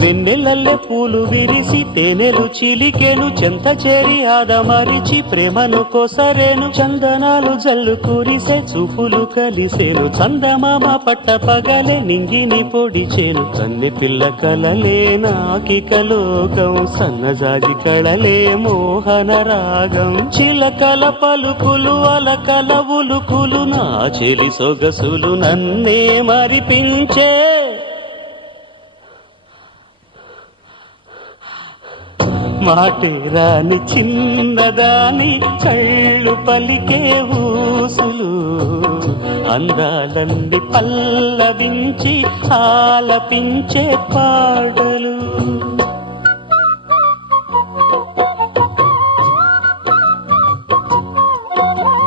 వెన్నెలల్లె పూలు విరిసి తేనెలు చిలికెను, చెంత చేరి ఆదమరిచి ప్రేమను కోసరేను, చందనాలు జల్లు కురిసే చూపులు కలిసేను, చందమామ పట్ట పగలే నింగిని పొడిచేను, కన్నె పిల్ల కలలే నాకిక లోకం, సన్నజాజి కళలే మోహన రాగం, చిలకల పలుకులు అలకల ఉలుకులు, నా చెలి సొగసులు నన్నే మరిపించే, మాటే రాని చిన్నదాని కళ్ళు పలికే ఊసులు, అందాలన్నీ పల్లవించి ఆలపించే పాటలు.